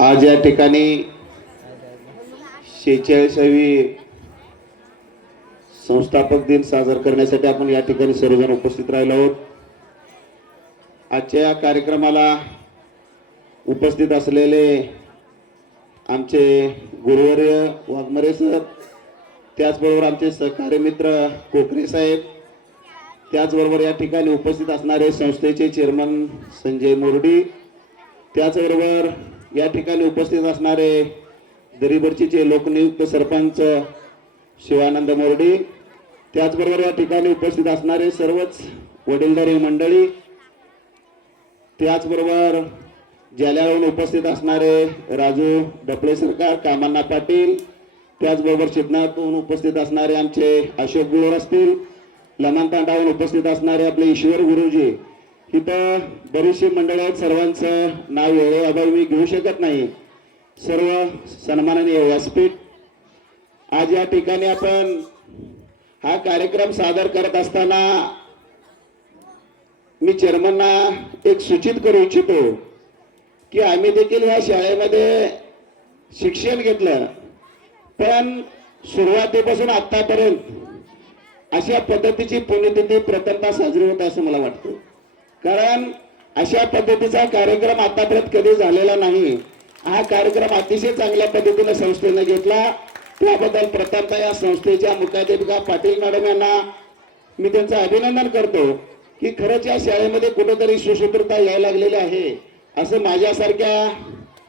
आज या ठिकाणी 46वी संस्थापक दिन साजरा करण्यासाठी आपण या ठिकाणी सर्वजण उपस्थित राहिलो आहोत। आजच्या या कार्यक्रमाला उपस्थित असलेले आमचे गुरुवर्य वाघमरे सर, त्याचबरोबर आमचे सहकारी मित्र कोकरे साहेब, त्याचबरोबर या ठिकाणी उपस्थित असणारे संस्थेचे चेअरमन संजय मोरडी, त्याचबरोबर या ठिकाणी उपस्थित असणारे दरीबडचीचे लोकनियुक्त सरपंच शिवानंद मोरडी, त्याचबरोबर या ठिकाणी उपस्थित असणारे सर्वच वडीलधारी मंडळी, त्याचबरोबर जाल्यावरून उपस्थित असणारे राजू डपळे सरकार, कामण्णा पाटील, त्याचबरोबर शिवनाथहून उपस्थित असणारे आमचे अशोक गुरुवर असतील, लमणतांडाहून उपस्थित असणारे आपले ईश्वर गुरुजी, इथं बरीचशी मंडळी आहेत। सर्वांचं नाव वेळेअभावी मी घेऊ शकत नाही। सर्व सन्माननीय व्यासपीठ, आज या ठिकाणी आपण हा कार्यक्रम सादर करत असताना मी चेअरमनना एक सूचित करू इच्छितो की आम्ही देखील ह्या शाळेमध्ये शिक्षण घेतलं, पण सुरुवातीपासून आतापर्यंत अशा पद्धतीची पुण्यतिथी प्रथमतः साजरी होत असं मला वाटतं। कारण अशा पद्धतीचा कार्यक्रम आतापर्यंत कधी झालेला नाही। हा कार्यक्रम अतिशय चांगल्या पद्धतीने संस्थेने घेतला, त्याबद्दल प्रथमतः या संस्थेच्या मुख्याध्यापिका पाटील मॅडम यांना मी त्यांचं अभिनंदन करतो की खरंच या शाळेमध्ये कुठेतरी सुसूत्रता यायला लागलेली आहे असं माझ्यासारख्या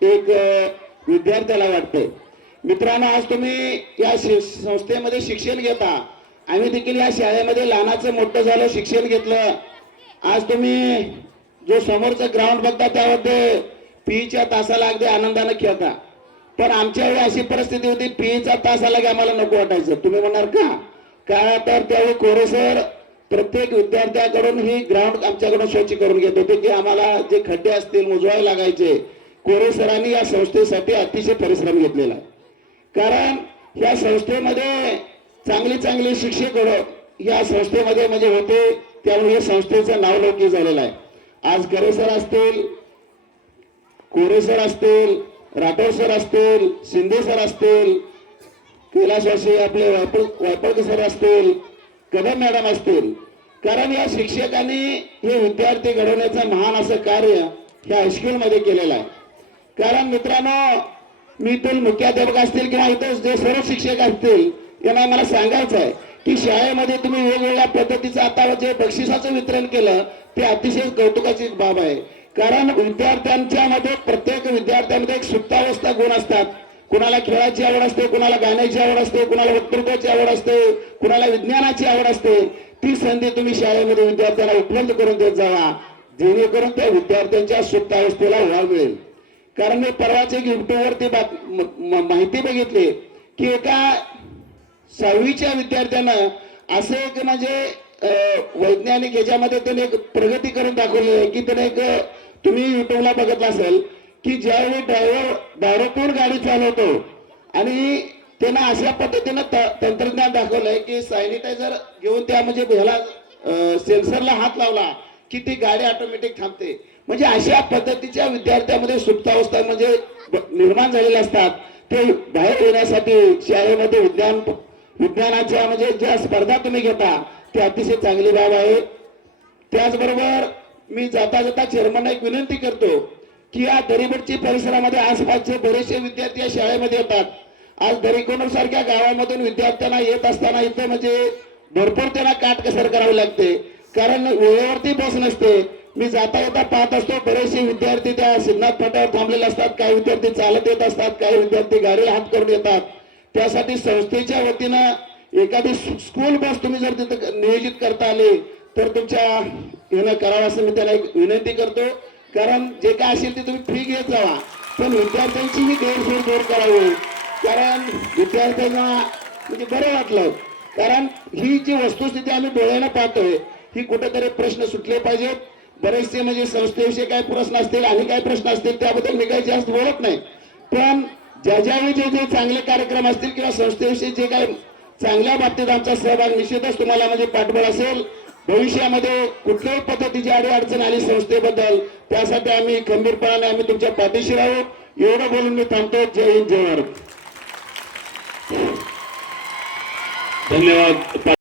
एक विद्यार्थ्याला वाटतं। मित्रांनो, आज तुम्ही या संस्थेमध्ये शिक्षण घेता, आम्ही देखील या शाळेमध्ये लहानाचं मोठं झालं शिक्षण घेतलं। आज तुम्ही जो समोरचं ग्राउंड बघता त्यामध्ये पीईच्या तासाला अगदी आनंदाने खेळता, पण आमच्या वेळी अशी परिस्थिती होती पीईचा तास आला की आम्हाला नको वाटायचं। तुम्ही म्हणणार का तर त्यावेळी कोरे सर प्रत्येक विद्यार्थ्याकडून ही ग्राउंड आमच्याकडून स्वच्छ करून घेत होते की आम्हाला जे खड्डे असतील मोजवायला लागायचे। कोरे सरांनी या संस्थेसाठी अतिशय परिश्रम घेतलेला आहे, कारण या संस्थेमध्ये चांगले शिक्षक या संस्थेमध्ये म्हणजे होते, त्यामुळे या संस्थेचं नावलौकिक झालेलं आहे। आज करे सर असतील, कोरे सर असतील, राठोड सर असतील, शिंदे सर असतील, कैलासवासी आपले वायपळकर सर असतील, कदम मॅडम असतील, कारण या शिक्षकांनी हे विद्यार्थी घडवण्याचं महान असं कार्य ह्या हायस्कूलमध्ये केलेलं आहे। कारण मित्रांनो, मी इथून मुख्याध्यापक असतील किंवा इथं जे सर्व शिक्षक असतील यांना मला सांगायचं आहे की शाळेमध्ये तुम्ही वेगवेगळ्या पद्धतीचं आता जे बक्षिसाचं वितरण केलं ते अतिशय कौतुकाची बाब आहे। कारण विद्यार्थ्यांच्या मध्ये प्रत्येक विद्यार्थ्यांमध्ये एक सुप्तावस्था गुण असतात। कुणाला खेळाची आवड असते, कुणाला गाण्याची आवड असते, कुणाला वक्तृत्वाची आवड असते, कुणाला विज्ञानाची आवड असते। ती संधी तुम्ही शाळेमध्ये विद्यार्थ्यांना उपलब्ध करून देत जावा, जेणेकरून त्या विद्यार्थ्यांच्या सुप्तावस्थेला वाव मिळेल। कारण मी परवाच एक युट्यूबवरती माहिती बघितली की एका 6वीच्या विद्यार्थ्यानं असे एक म्हणजे वैज्ञानिक ह्याच्यामध्ये त्याने एक प्रगती करून दाखवली आहे की त्याने एक तुम्ही युट्यूबला बघितलं असेल की ज्यावेळी ड्रायव्हर दारू पिऊन गाडी चालवतो आणि त्यानं अशा पद्धतीनं तंत्रज्ञान दाखवलंय की सॅनिटायझर घेऊन त्या म्हणजे ह्याला सेन्सरला हात लावला की ती गाडी ऑटोमॅटिक थांबते। म्हणजे अशा पद्धतीच्या विद्यार्थ्यांमध्ये सुप्तावस्था म्हणजे निर्माण झालेले असतात, ते बाहेर येण्यासाठी शाळेमध्ये विज्ञानाच्या म्हणजे ज्या स्पर्धा तुम्ही घेता ते अतिशय चांगली बाब आहे। त्याचबरोबर मी जाता चेअरमनला एक विनंती करतो की या दरीबडची परिसरामध्ये आसपासचे बरेचसे विद्यार्थी या शाळेमध्ये येतात। आज दरीकोंड सारख्या गावामधून विद्यार्थ्यांना येत असताना इथं म्हणजे भरपूर त्यांना काटकसर करावी लागते, कारण वेळेवरती बस नसते। मी जाता येता पाहत असतो बरेचसे विद्यार्थी त्या सिद्धनाथ फाट्यावर थांबलेले असतात, काही विद्यार्थी चालत येत असतात, काही विद्यार्थी गाडीला हात करून येतात। त्यासाठी संस्थेच्या वतीनं एखादी स्कूल बस तुम्ही जर तिथं नियोजित करता आली तर तुमच्या येणं करावं असं मी त्याला एक विनंती करतो। कारण जे काय असेल ते तुम्ही फ्री घेत जावा, पण विद्यार्थ्यांची ही गैरसोय दूर करावी, कारण विद्यार्थ्यांना म्हणजे बरं वाटलं। कारण ही जी वस्तुस्थिती आम्ही डोळ्यानं पाहतोय ही कुठेतरी प्रश्न सुटले पाहिजेत। बरेचसे म्हणजे संस्थेविषयी काही प्रश्न असतील आणि काही प्रश्न असतील त्याबद्दल मी काही जास्त बोलत नाही, पण ज्यावेळी जे चांगले कार्यक्रम असतील किंवा संस्थेविषयी जे काही चांगल्या बाबतीत आमचा सहभाग निश्चितच तुम्हाला म्हणजे पाठबळ असेल। भविष्यामध्ये कुठल्याही पद्धतीची अडचण आली संस्थेबद्दल त्यासाठी आम्ही खंबीरपणाने आम्ही तुमच्या पाठीशी राहू। एवढं बोलून मी थांबतो. जय हिंद, जय भारत. धन्यवाद.